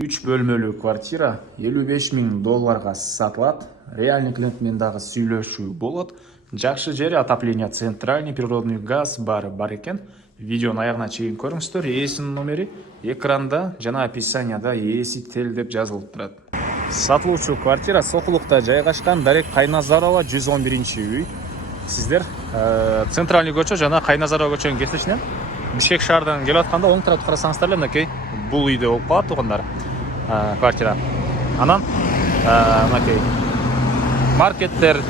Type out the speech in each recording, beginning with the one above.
3 бөлмөлүү квартира 55 000 долларга сатылат. Реальный клиент менен дагы сүйлөшүү болот. Жакшы жери отопление, центральный природный газ бар экен. Видеонун аягына чейин көрүңүздөр. Ээсинин номери экранда жана описанияда ээси деп жазылып турат. Сатылуучу квартира Сокулукта жайгашкан. Дарек Кайназарова 111-үй. Сиздер центральный көчө жана Кайназарова көчөнүн кесишинен Бишкек шаардан келип атканда оң тарапты карасаңыздар эле мынакей бул үйдө болуп калат туугандар. Квартира. Анан мынакей маркеттер,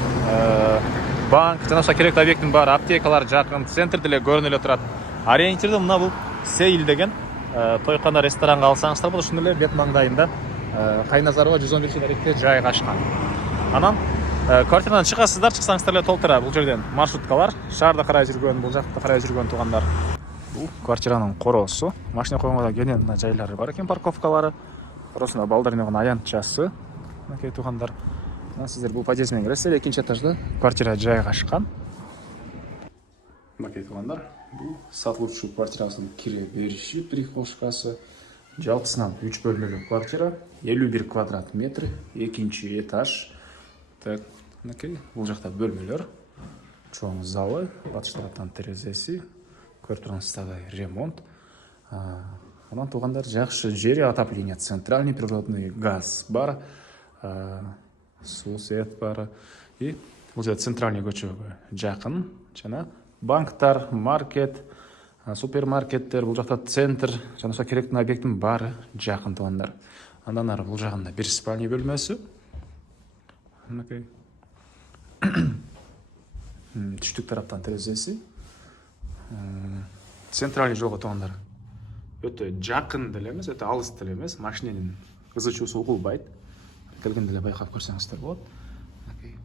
банк, жана ошо керектүү объекттин баары, аптекалар жакын, центрде эле көрүнүп эле турат. Ориентирди мына бул Сейл деген тойкана ресторанга алсаңыздар болот. Ушуну эле бет маңдайында Кайназарова 111-даректе жайгашкан. Анан квартирадан чыгасыздар, чыксаңыздар эле толтура бул жерден маршруткалар, шаарда карай жүргөн, бул жакта карай жүргөн туугандар. Бул квартиранын короосу. Машина койгонго кенен мына жайлары бар экен, парковкалары. Короосунда балдар ойногон аянтчасы. Мынакей туугандар. Сиздер бул подъезд менен киресиздер, экинчи этажда квартира жайгашкан. Мынакей туугандар. Бул сатылуучу квартирасынын кире бериши, прихожкасы. Жалпысынан 3 бөлмөлүү квартира, 51 квадрат метр, экинчи этаж. Так, мынакей бул жакта бөлмөлөр, чоң залы, батыш тараптан терезеси, көрүп тургансыздардай ремонт. Анан туугандар жакшы жери, отопление, центральный природный газ бар, суу свет бар. И бул жерде центральный көчөгө жакын, жана банктар, маркет, супермаркеттер, бул жакта центр, жана ошо керектүү объекттин баары жакын туугандар. Андан ары бул жагында бир спальня бөлмөсү. Мынакей түштүк тараптан терезеси. Центральный жолго туугандар. Өтө жакын деле эмес, өтө алыс деле эмес. Машиненин ызы чуусу угулбайт. Келгенде эле байкап көрсөңүздөр болот. Мынакей.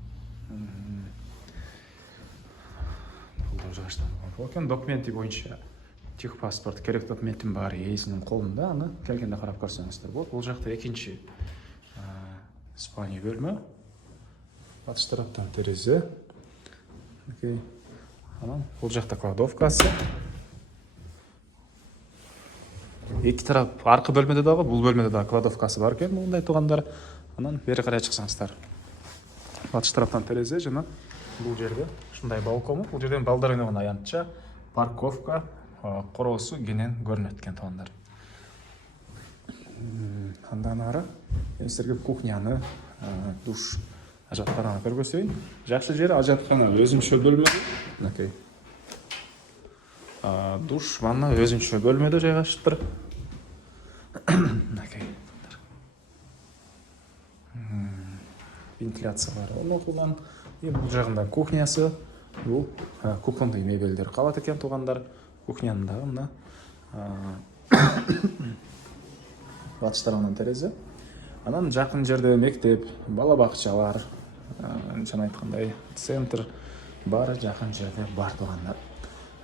Бул жагаштан экен. Документи боюнча техпаспорт, керектүү документтин баары ээсинин колунда. Аны келгенде карап көрсөңүздөр болот. Бул жакта экинчи спальня бөлмө. Батыш тараптан терезе. Анан бул жакта кладовкасы. Эки тарап аркы бөлмөдө дагы, бул бөлмөдө дагы кладовкасы бар экен, мындай туугандар. Анан бери карай чыксаңыздар. Батыш тараптан терезе жана бул жерде ушундай балкон. Бул жерден балдар ойногон аянтча, парковка, короосу кенен көрүнөт экен туугандар. Андан ары сиздерге кухняны, душ, ажаткананы көргөзөйүн. Жакшы жери ажаткана өзүнчө бөлмө. Мынакей. Душ, ванна өзүнчө бөлмөдө жайгашыптыр. Мынакей. Вентиляциялар орнотулган. И бул жагында кухнясы. Бул кухонный мебелдер калат экен туугандар. Кухнянын дагы мына батыш тарабынан терезе. Анан жакын жерде мектеп, бала бакчалар, жана айткандай центр баары жакын жерде бар туугандар.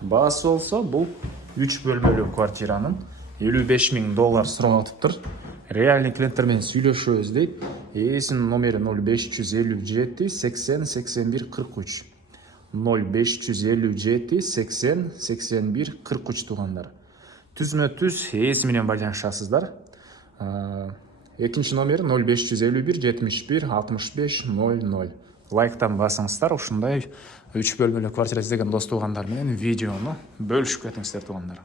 Баасы болсо бул 3 бөлмөлүү квартиранын 55 000 доллар суралып атыптыр. Реальный клиенттер менен сүйлөшөбүз дейт. Ээсинин номери 0557 80 81 43. 0557 80 81 43 туугандар. Түзмө-түз ээси менен байланышасыздар. Экинчи номери 0551 71 65 00. Лайктан басыңыздар, ушундай 3 бөлмөлүү квартира издеген дос туугандар менен видеону бөлүшүп кетиңиздер туугандар.